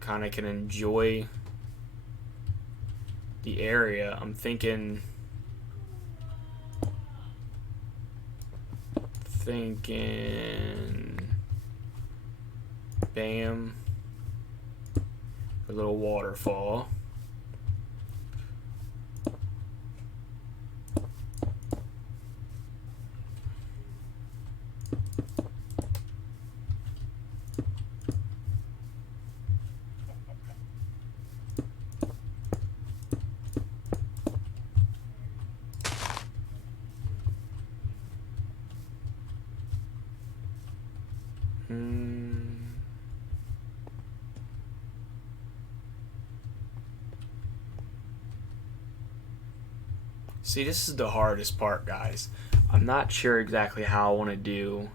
kind of can enjoy the area. I'm thinking bam, a little waterfall. See, this is the hardest part, guys. I'm not sure exactly how I want to do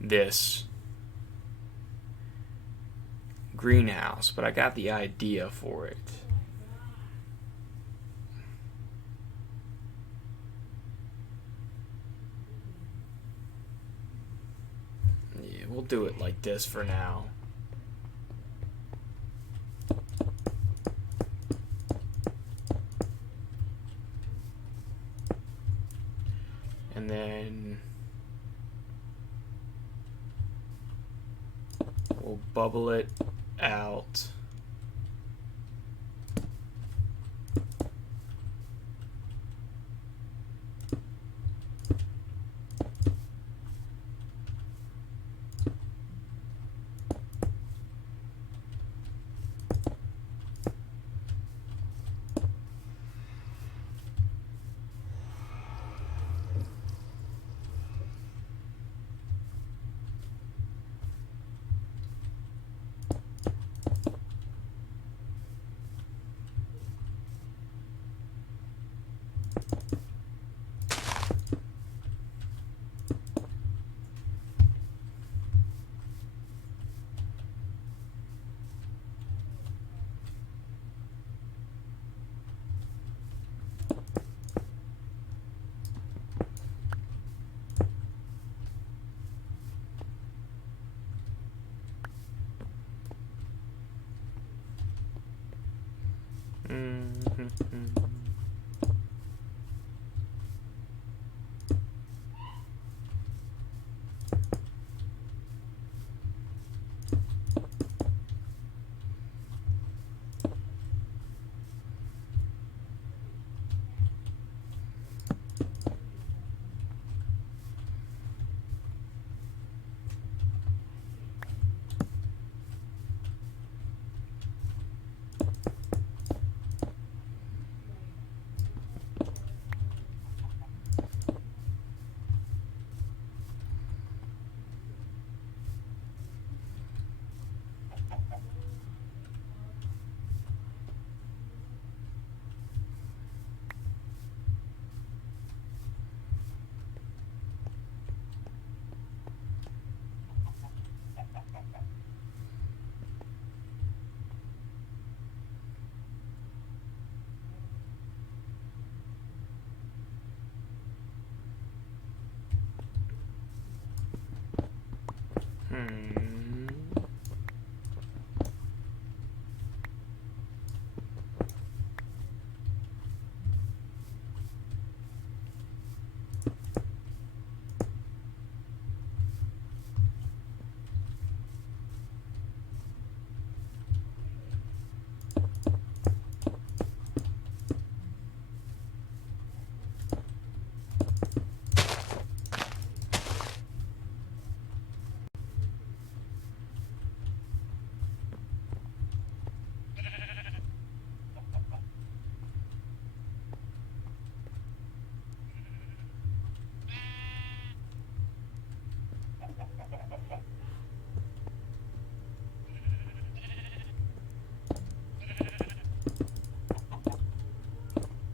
this greenhouse, but I got the idea for it. Yeah, we'll do it like this for now. And then we'll bubble it out.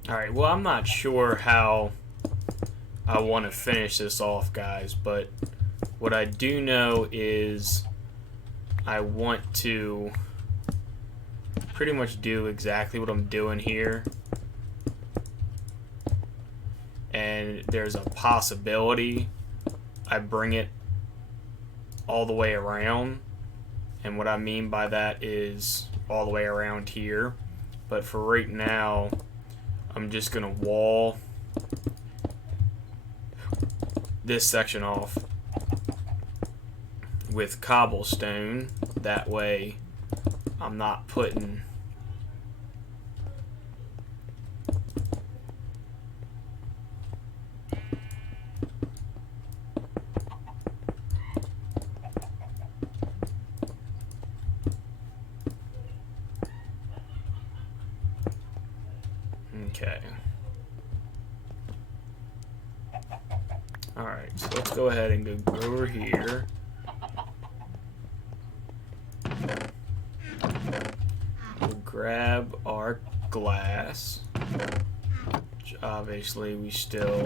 Alright, well, I'm not sure how I want to finish this off, guys, but what I do know is I want to pretty much do exactly what I'm doing here. And there's a possibility I bring it all the way around And what I mean by that is all the way around here. But for right now, I'm just going to wall this section off with cobblestone. That way I'm not putting okay. Alright, so let's go ahead and go over here. We'll grab our glass, which obviously we still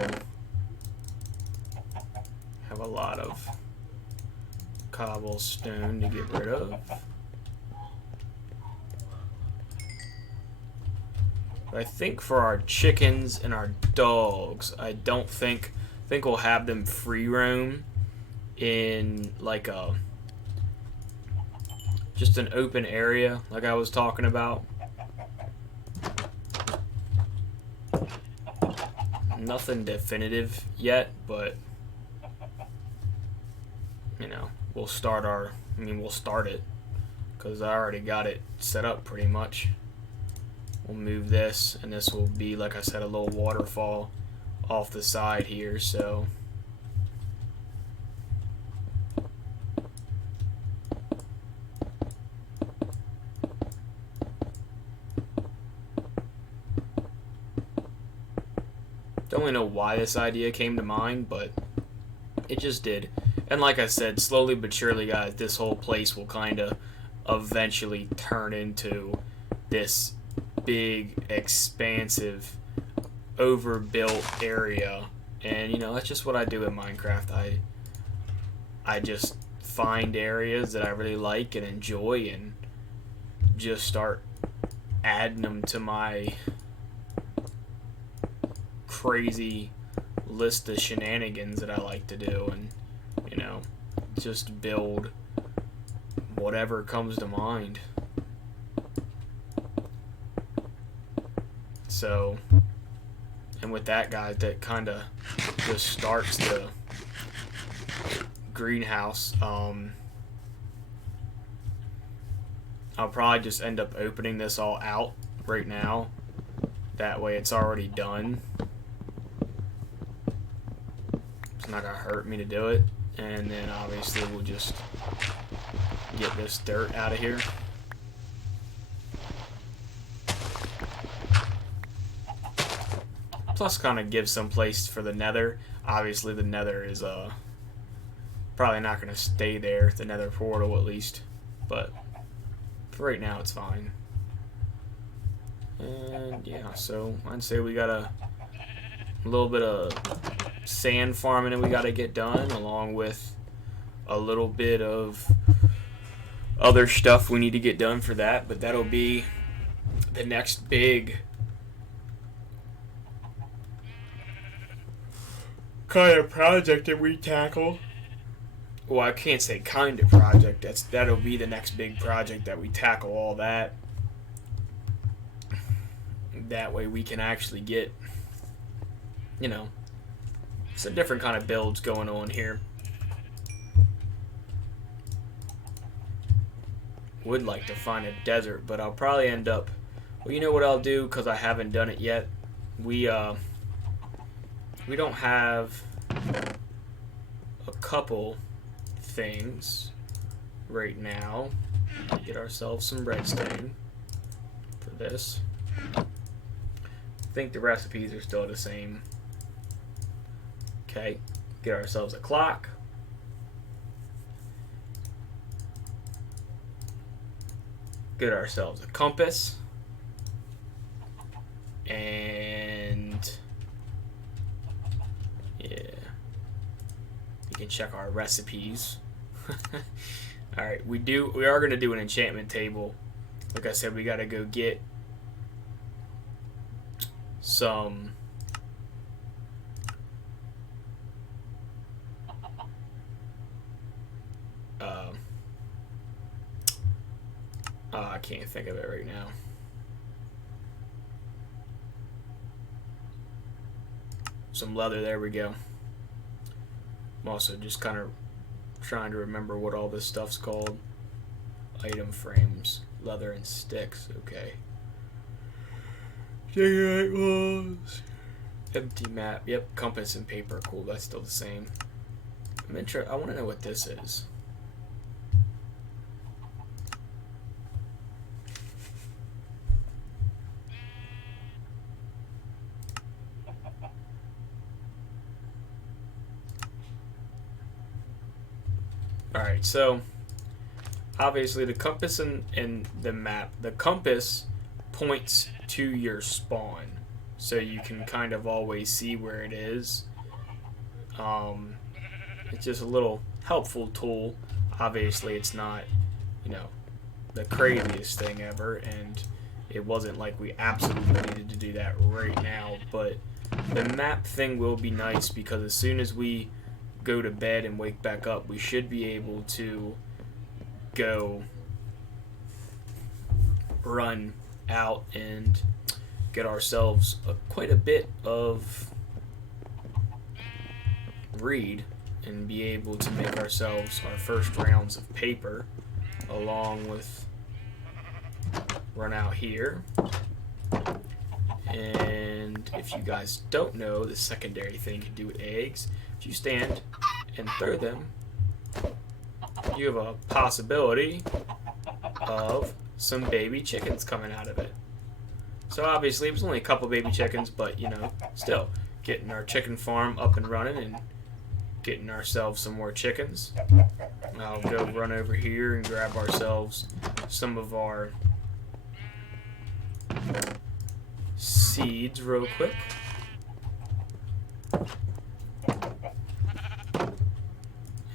have a lot of cobblestone to get rid of. But I think for our chickens and our dogs, I don't think we'll have them free roam in like a just an open area like I was talking about. Nothing definitive yet, but you know, we'll start it because I already got it set up pretty much. We'll move this, and this will be, like I said, a little waterfall off the side here, so don't really know why this idea came to mind, but it just did. And like I said, slowly but surely, guys, this whole place will kind of eventually turn into this big, expansive, overbuilt area. And you know, that's just what I do in Minecraft. I just find areas that I really like and enjoy and just start adding them to my crazy list of shenanigans that I like to do, and you know, just build whatever comes to mind. So, and with that, guys, that kind of just starts the greenhouse. I'll probably just end up opening this all out right now. That way it's already done. It's not gonna hurt me to do it. And then obviously we'll just get this dirt out of here. Plus kind of give some place for the nether. Obviously the nether is probably not going to stay there, the nether portal at least. But for right now it's fine. And yeah, so I'd say we got a little bit of sand farming that we got to get done, along with a little bit of other stuff we need to get done for that. But that'll be the next big kind of project that we tackle. Well, I can't say kind of project. That'll be the next big project that we tackle all that. That way we can actually get, you know, some different kind of builds going on here. Would like to find a desert, but I'll probably end up, well, you know what I'll do, because I haven't done it yet. We don't have a couple things right now. Get ourselves some redstone for this. I think the recipes are still the same. Okay, get ourselves a clock. Get ourselves a compass. And yeah, we can check our recipes. Alright, we are gonna do an enchantment table. Like I said, we gotta go get some I can't think of it right now. Some leather, there we go. I'm also just kind of trying to remember what all this stuff's called. Item frames, leather and sticks, okay. Empty map, yep, compass and paper, cool, that's still the same. I want to know what this is. Alright, so obviously the compass and the map. The compass points to your spawn, so you can kind of always see where it is. It's just a little helpful tool. Obviously it's not, you know, the craziest thing ever, and it wasn't like we absolutely needed to do that right now, but the map thing will be nice because as soon as we go to bed and wake back up, we should be able to go run out and get ourselves quite a bit of read and be able to make ourselves our first rounds of paper, along with run out here. And if you guys don't know, the secondary thing you can do with eggs, if you stand and throw them, you have a possibility of some baby chickens coming out of it. So obviously it was only a couple baby chickens, but you know, still getting our chicken farm up and running and getting ourselves some more chickens. I'll go run over here and grab ourselves some of our seeds real quick.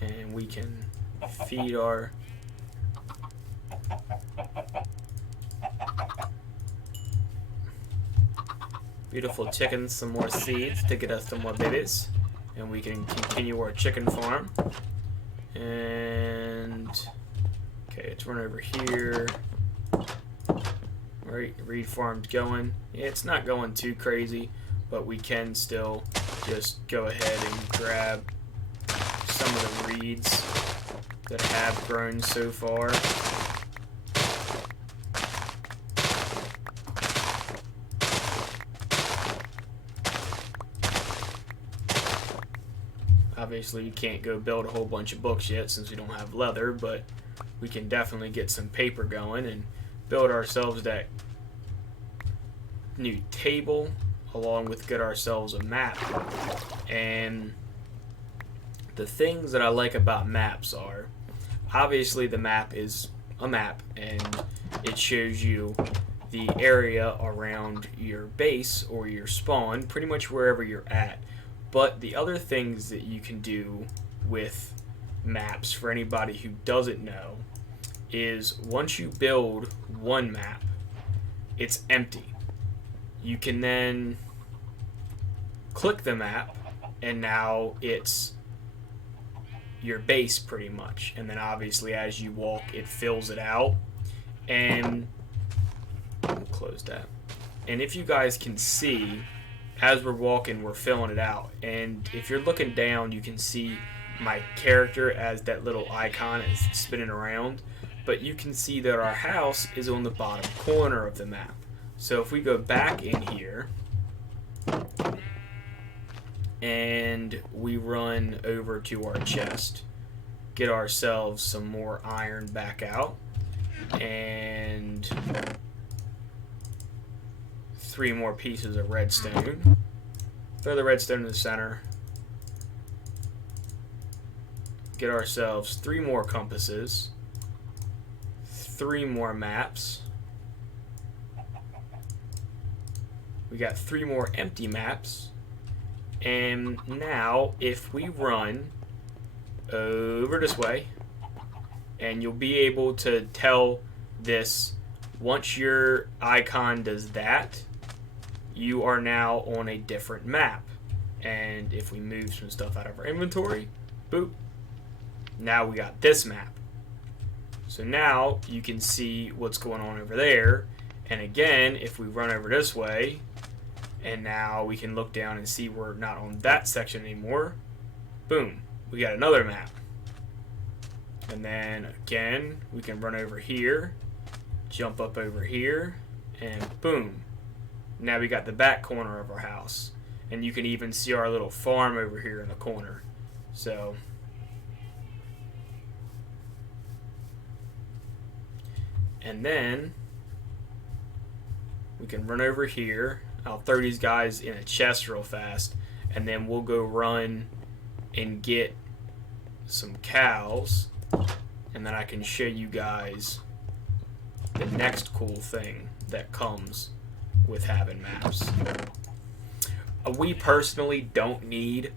And we can feed our beautiful chickens some more seeds to get us some more babies, and we can continue our chicken farm. And okay, let's run over here. Right, reed farm's going. It's not going too crazy, but we can still just go ahead and grab some of the reeds that have grown so far. Obviously, we can't go build a whole bunch of books yet since we don't have leather, but we can definitely get some paper going and build ourselves that new table, along with get ourselves a map. And the things that I like about maps are, obviously the map is a map and it shows you the area around your base or your spawn, pretty much wherever you're at. But the other things that you can do with maps, for anybody who doesn't know, is once you build one map, it's empty. You can then click the map and now it's your base pretty much, and then obviously as you walk it fills it out. And we'll close that. And if you guys can see, as we're walking we're filling it out, and if you're looking down you can see my character as that little icon is spinning around, but you can see that our house is on the bottom corner of the map. So if we go back in here and we run over to our chest, get ourselves some more iron back out, and 3 more pieces of redstone. Throw the redstone in the center. Get ourselves 3 more compasses, 3 more maps. We got 3 more empty maps. And now if we run over this way, and you'll be able to tell this, once your icon does that, you are now on a different map. And if we move some stuff out of our inventory, boop, now we got this map. So now you can see what's going on over there. And again, if we run over this way, and now we can look down and see we're not on that section anymore. Boom, we got another map. And then again, we can run over here, jump up over here, and boom. Now we got the back corner of our house. And you can even see our little farm over here in the corner. So, and then we can run over here. I'll throw these guys in a chest real fast, and then we'll go run and get some cows, and then I can show you guys the next cool thing that comes with having maps. We personally don't need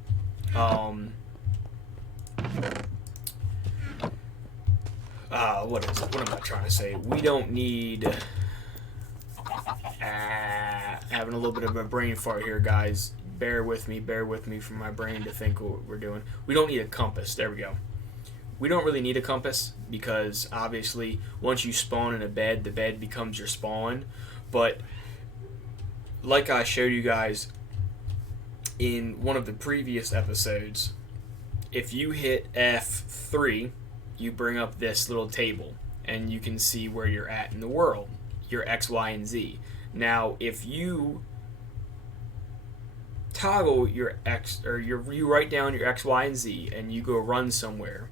what is it? What am I trying to say? We don't need having a little bit of a brain fart here, guys. Bear with me for my brain to think what we're doing. We don't need a compass. There we go. We don't really need a compass because obviously once you spawn in a bed, the bed becomes your spawn. But like I showed you guys in one of the previous episodes, if you hit F3, you bring up this little table and you can see where you're at in the world, your X, Y, and Z. Now, if you toggle your X, or you write down your X, Y, and Z and you go run somewhere,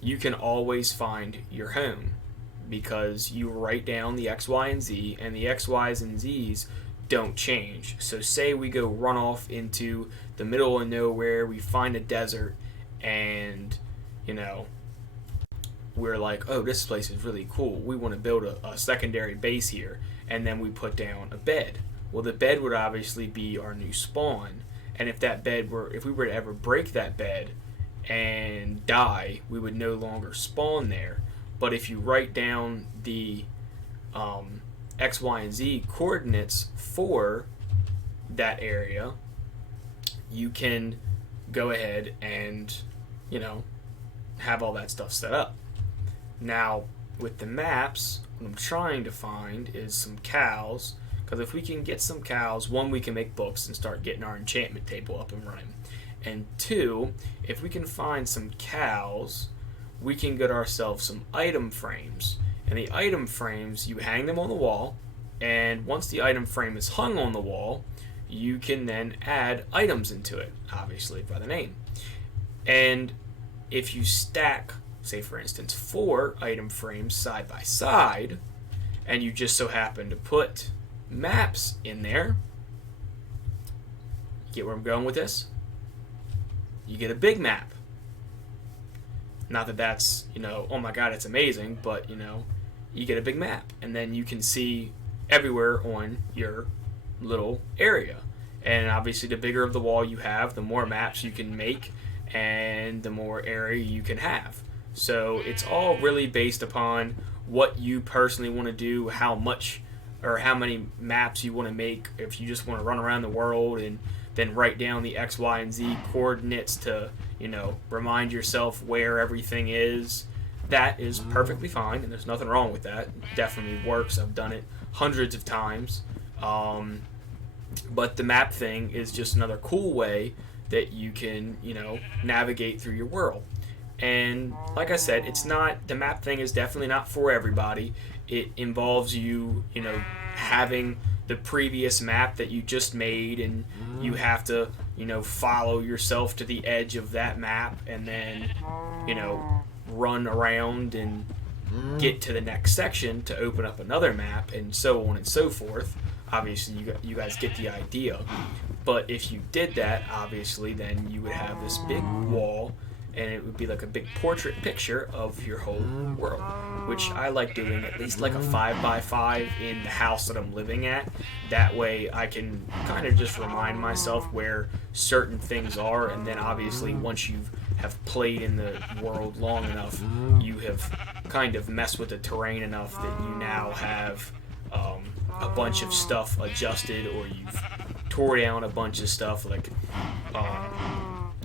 you can always find your home because you write down the X, Y, and Z, and the X, Y's, and Z's don't change. So say we go run off into the middle of nowhere, we find a desert, and we're like, oh, this place is really cool, we want to build a secondary base here, and then we put down a bed. Well, the bed would obviously be our new spawn, and if we were to ever break that bed and die, we would no longer spawn there. But if you write down the X, Y, and Z coordinates for that area, you can go ahead and have all that stuff set up. Now with the maps, what I'm trying to find is some cows, because if we can get some cows, one, we can make books and start getting our enchantment table up and running, and two, if we can find some cows, we can get ourselves some item frames. And the item frames, you hang them on the wall, and once the item frame is hung on the wall, you can then add items into it, obviously by the name. And if you stack, say for instance, 4 item frames side by side, and you just so happen to put maps in there, get where I'm going with this? You get a big map. Not that that's, oh my god, it's amazing, but, you get a big map. And then you can see everywhere on your little area. And obviously the bigger of the wall you have, the more maps you can make, and the more area you can have. So it's all really based upon what you personally want to do, how much or how many maps you want to make. If you just want to run around the world and then write down the X, Y, and Z coordinates to, remind yourself where everything is, that is perfectly fine, and there's nothing wrong with that. It definitely works. I've done it hundreds of times. But the map thing is just another cool way that you can, navigate through your world. And like I said, the map thing is definitely not for everybody. It involves you, having the previous map that you just made, and you have to, follow yourself to the edge of that map, and then, run around and get to the next section to open up another map, and so on and so forth. Obviously, you guys get the idea. But if you did that, obviously, then you would have this big wall, and it would be like a big portrait picture of your whole world, which I like doing at least like a 5x5 in the house that I'm living at. That way I can kind of just remind myself where certain things are, and then obviously once you have played in the world long enough, you have kind of messed with the terrain enough that you now have a bunch of stuff adjusted, or you've tore down a bunch of stuff. Like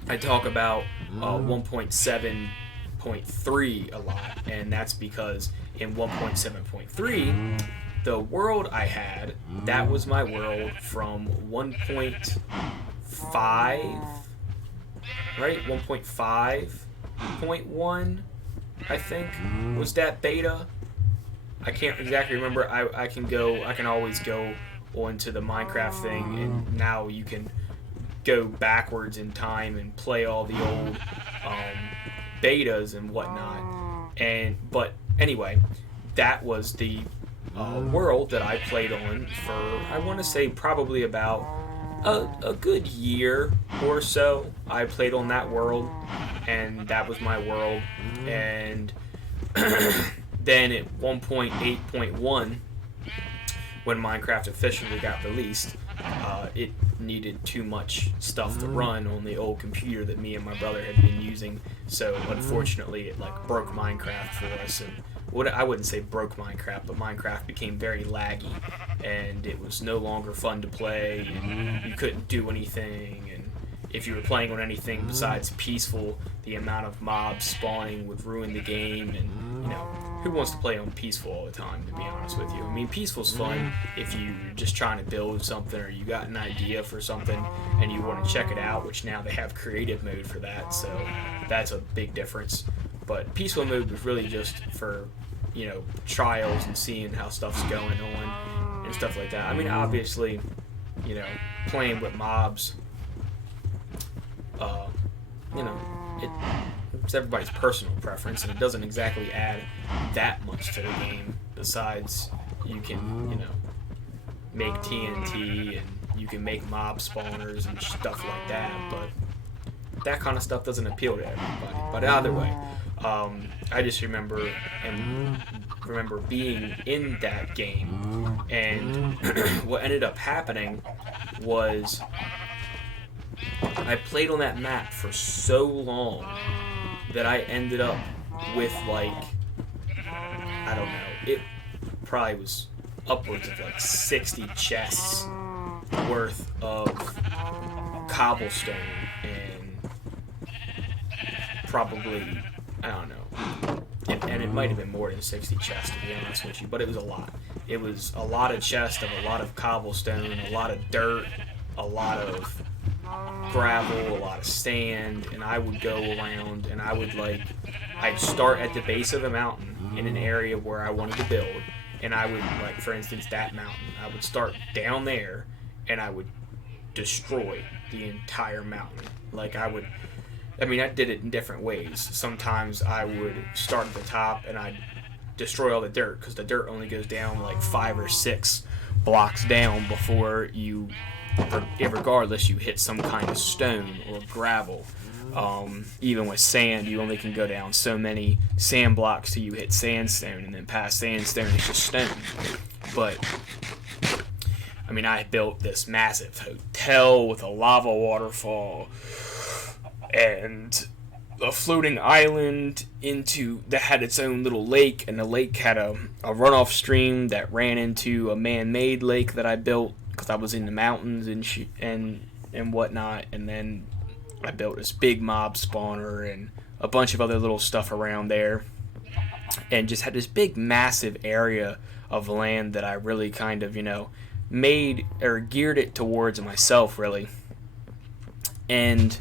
I talk about 1.7 1.7.3 a lot, and that's because in 1.7.3, the world I had, that was my world from 1.5, right? 1.5.1, I think, was that beta. I can't exactly remember. I can always go onto the Minecraft thing, and now you can go backwards in time and play all the old betas and whatnot. But anyway, that was the world that I played on for, I want to say, probably about a good year or so. I played on that world, and that was my world. And then at 1.8.1, when Minecraft officially got released, it needed too much stuff to run on the old computer that me and my brother had been using. So unfortunately, it like broke Minecraft for us. And I wouldn't say broke Minecraft, but Minecraft became very laggy, and it was no longer fun to play. And you couldn't do anything, and if you were playing on anything besides peaceful, the amount of mobs spawning would ruin the game. And who wants to play on peaceful all the time, to be honest with you? I mean, peaceful's fun if you're just trying to build something, or you got an idea for something and you want to check it out, which now they have creative mode for that, so that's a big difference. But peaceful mode was really just for, trials and seeing how stuff's going on and stuff like that. I mean, obviously, playing with mobs, it's everybody's personal preference, and it doesn't exactly add that much to the game. Besides, you can, make TNT, and you can make mob spawners and stuff like that, but that kind of stuff doesn't appeal to everybody. But either way, I just remember being in that game, and what ended up happening was I played on that map for so long that I ended up with, like, I don't know, it probably was upwards of like 60 chests worth of cobblestone, and probably, I don't know, and it might have been more than 60 chests, to be honest with you, but it was a lot. It was a lot of chests of a lot of cobblestone, a lot of dirt, a lot of gravel, a lot of sand, and I would go around, and I'd start at the base of a mountain in an area where I wanted to build, and I would, like, for instance, that mountain, I would start down there, and I would destroy the entire mountain. Like, I did it in different ways. Sometimes I would start at the top, and I'd destroy all the dirt, because the dirt only goes down like 5 or 6 blocks down before you, regardless, you hit some kind of stone or gravel. Even with sand, you only can go down so many sand blocks till you hit sandstone, and then past sandstone it's just stone. But I mean, I built this massive hotel with a lava waterfall and a floating island that had its own little lake, and the lake had a runoff stream that ran into a man-made lake that I built because I was in the mountains and whatnot. And then I built this big mob spawner and a bunch of other little stuff around there, and just had this big massive area of land that I really kind of made or geared it towards myself, really. And